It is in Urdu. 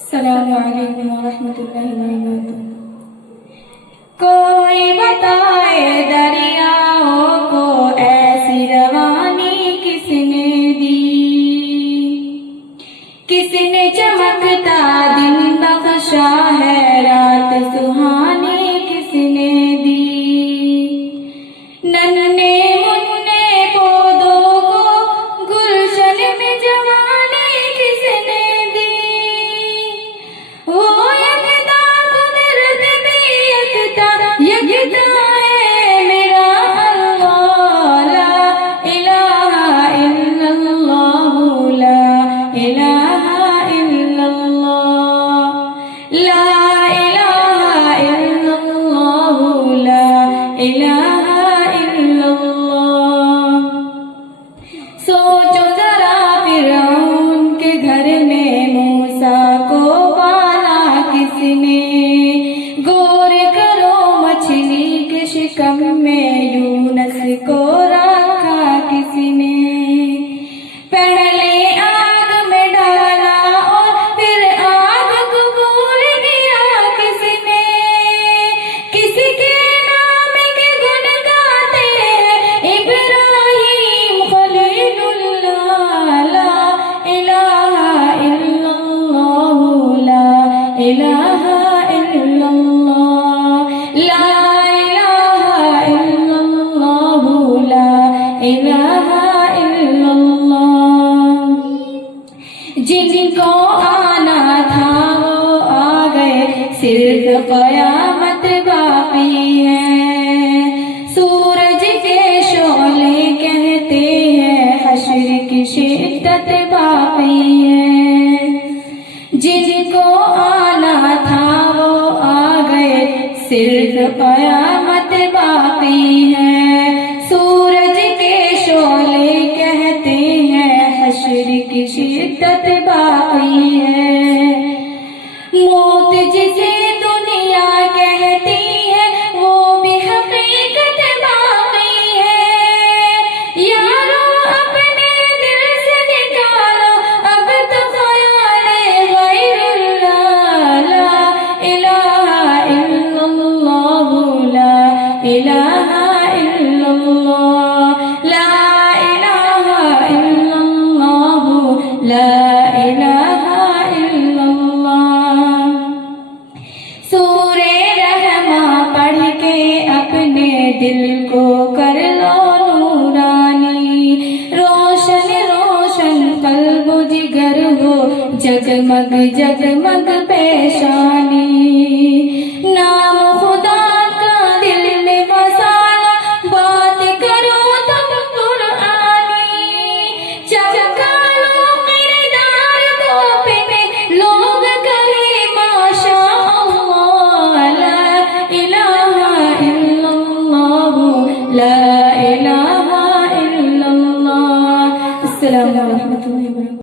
السلام علیکم ورحمۃ اللہ وبرکاتہ۔ کوئی بتائے دریاؤں کو ایسی روانی کس نے دی، کس نے چمکتا دن بخشا ہے رات سہانی کس نے دی، ننھے منھے پودوں کو گلشن میں جوانی کس نے دی، وہ یکتا قدرت بھی یکتا یکتا ہے میرا اللہ، لا الہ الا اللہ، لا الہ الا اللہ، لا الہ الا اللہ، لا الہ الا اللہ۔ سوچو ذرا فرعون کے گھر میں موسیٰ کو پالا کس نے، غور کرو مچھلی کے شکم میں یونس کو رکھا کس نے، پہلے آگ میں ڈالا اور پھر آگ کو بھول گیا کس نے، کسی کے نام کے گن گاتے ہیں ابراہیم خلیل اللہ، لا الہ الا اللہ، لا الہ الا اللہ، لا الہ الا اللہ، لا الہ الا اللہ۔ جن کو آنا تھا وہ آ گئے، صرف قیامت باقی ہے، سورج کے شعلے کہتے ہیں حشر کی شدت باقی ہے، جن کو آنا تھا وہ آ گئے، صرف قیامت باقی ہے، سورج کے شعلے کہتے ہیں حشر کی شدت باقی ہے، موت جسے دنیا کہتی ہے وہ بھی حقیقت باقی ہے، یارو اپنے دل سے نکالو اب تو خیال غیر اللہ، لا الہ الا اللہ، لا الہ الا اللہ، لا الہ الا اللہ، لا الہ الا اللہ۔ سورہ رحماں پڑھ کے اپنے دل کو کر لو نورانی، روشن روشن قلب و جگر ہو جگمگ جگمگ پیشانی، نام خدا کا دل میں بسانا، بات کرو تم قرآنی، چمکا لو کردار کو اپنے، لوگ کہیں ماشاء اللہ، لا الہ الا اللہ، لا الہ الا اللہ۔ السلام علیکم۔